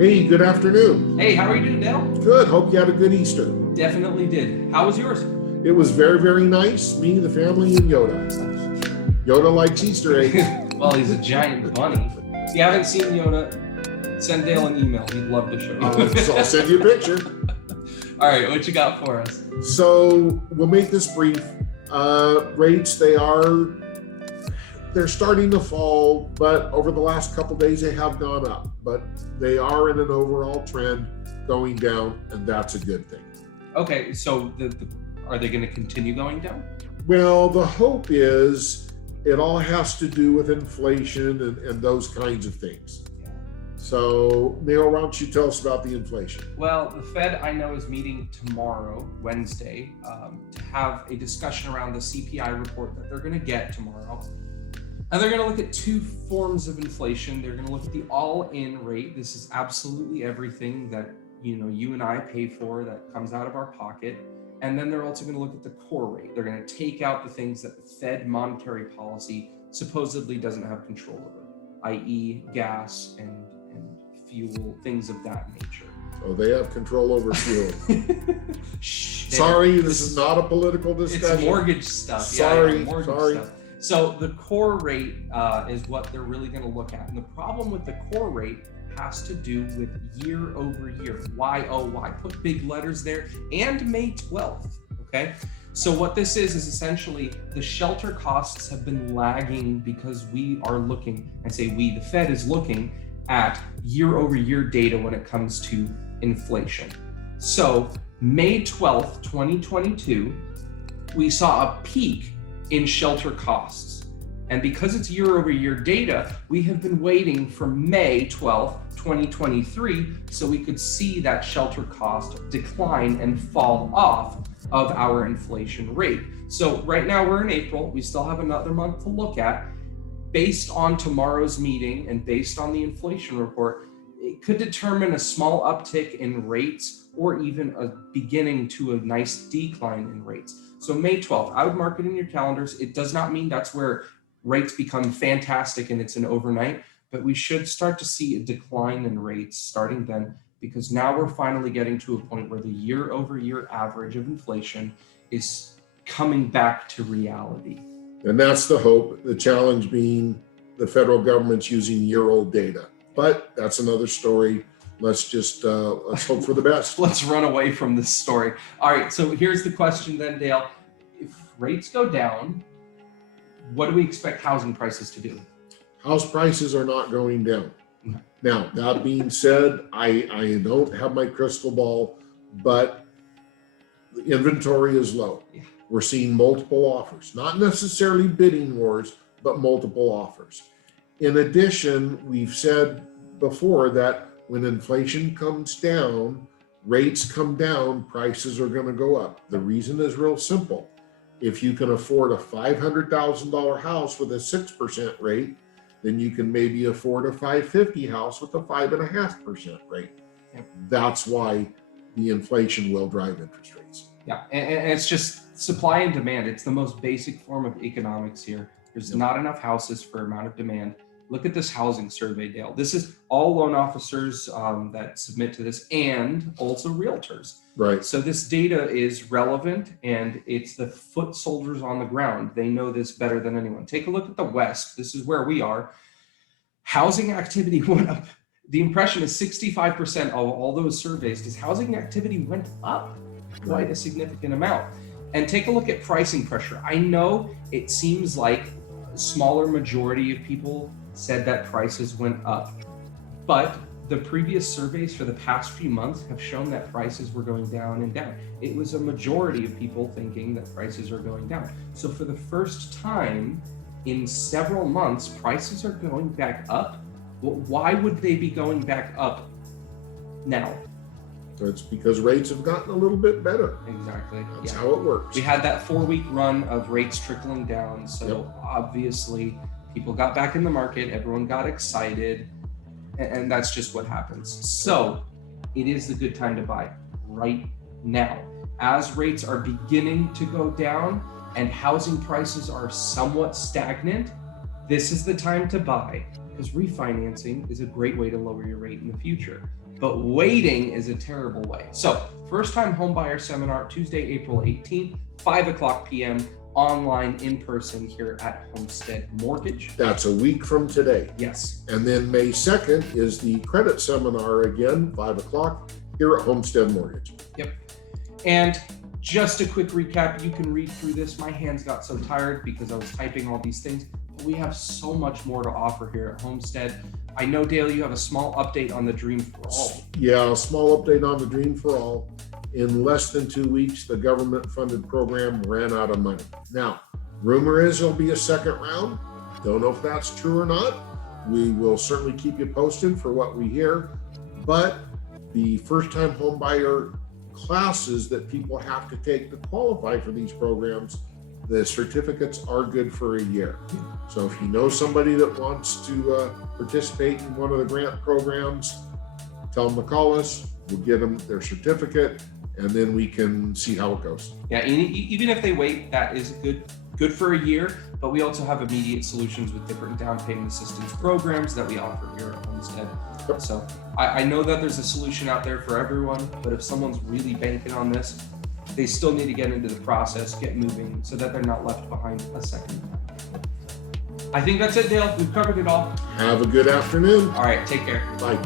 Hey, good afternoon. Hey, how are you doing, Dale? Good. Hope you had a good Easter. Definitely did. How was yours? It was very, very nice. Me, the family, and Yoda. Yoda likes Easter eggs. Well, he's a giant bunny. If you haven't seen Yoda, send Dale an email. He'd love to show you. So I'll send you a picture. All right, what you got for us? So we'll make this brief. Rates, they're starting to fall, but over the last couple of days they have gone up. But they are in an overall trend going down, and that's a good thing. Okay, so are they going to continue going down? Well, the hope is it all has to do with inflation and those kinds of things. So, Neil, why don't you tell us about the inflation? Well, the Fed, I know, is meeting tomorrow, Wednesday, to have a discussion around the CPI report that they're going to get tomorrow. And they're going to look at two forms of inflation. They're going to look at the all-in rate. This is absolutely everything that you and I pay for that comes out of our pocket. And then they're also going to look at the core rate. They're going to take out the things that the Fed monetary policy supposedly doesn't have control over, i.e. gas and fuel, things of that nature. Oh, they have control over fuel. Sorry, this is not a political discussion. It's mortgage stuff. Sorry. Stuff. So the core rate is what they're really going to look at. And the problem with the core rate has to do with year over year, Y.O.Y. Put big letters there, and May 12th, okay? So what this is essentially the shelter costs have been lagging because we are looking, I say we, the Fed is looking at year over year data when it comes to inflation. So May 12th, 2022, we saw a peak in shelter costs. And because it's year over year data, we have been waiting for May 12th, 2023, so we could see that shelter cost decline and fall off of our inflation rate. So right now we're in April, we still have another month to look at. Based on tomorrow's meeting and based on the inflation report, it could determine a small uptick in rates or even a beginning to a nice decline in rates. So May 12th, I would mark it in your calendars. It does not mean that's where rates become fantastic and it's an overnight, but we should start to see a decline in rates starting then, because now we're finally getting to a point where the year over year average of inflation is coming back to reality. And that's the hope, the challenge being the federal government's using year-old data. But that's another story. Let's hope for the best. Let's run away from this story. All right, so here's the question then, Dale. If rates go down, what do we expect housing prices to do? House prices are not going down. Now, that being said, I don't have my crystal ball, but the inventory is low. Yeah. We're seeing multiple offers, not necessarily bidding wars, but multiple offers. In addition, we've said before that when inflation comes down, rates come down, prices are going to go up. The reason is real simple. If you can afford a $500,000 house with a 6% rate, then you can maybe afford a $550,000 house with a 5.5% rate. Yep. That's why the inflation will drive interest rates. Yeah, and it's just supply and demand. It's the most basic form of economics here. There's not enough houses for amount of demand. Look at this housing survey, Dale. This is all loan officers that submit to this and also realtors. Right. So this data is relevant and it's the foot soldiers on the ground. They know this better than anyone. Take a look at the West. This is where we are. Housing activity went up. The impression is 65% of all those surveys is housing activity went up quite a significant amount. And take a look at pricing pressure. I know it seems like a smaller majority of people said that prices went up, but the previous surveys for the past few months have shown that prices were going down and down. It was a majority of people thinking that prices are going down. So for the first time in several months, prices are going back up. Well, why would they be going back up now? It's because rates have gotten a little bit better. Exactly. That's how it works. We had that 4-week run of rates trickling down. So obviously people got back in the market, everyone got excited, and that's just what happens. So it is the good time to buy right now. As rates are beginning to go down and housing prices are somewhat stagnant, this is the time to buy, because refinancing is a great way to lower your rate in the future. but waiting is a terrible way. So first time homebuyer seminar, Tuesday, April 18th, 5:00 p.m. online, in person here at Homestead Mortgage. That's a week from today. Yes. And then May 2nd is the credit seminar again, 5:00 here at Homestead Mortgage. Yep. And just a quick recap, you can read through this. My hands got so tired because I was typing all these things. But we have so much more to offer here at Homestead. I know, Dale, you have a small update on the Dream for All. Yeah, a small update on the Dream for All. In less than 2 weeks, the government-funded program ran out of money. Now, rumor is there'll be a second round. Don't know if that's true or not. We will certainly keep you posted for what we hear. But the first-time homebuyer classes that people have to take to qualify for these programs, the certificates are good for a year. So if you know somebody that wants to participate in one of the grant programs, tell them to call us. We'll get them their certificate, and then we can see how it goes. Yeah, even if they wait, that is good for a year. But we also have immediate solutions with different down payment assistance programs that we offer here at Homestead. Yep. So I know that there's a solution out there for everyone, but if someone's really banking on this, they still need to get into the process, get moving, so that they're not left behind a second time. I think that's it, Dale. We've covered it all. Have a good afternoon. All right, take care. Bye.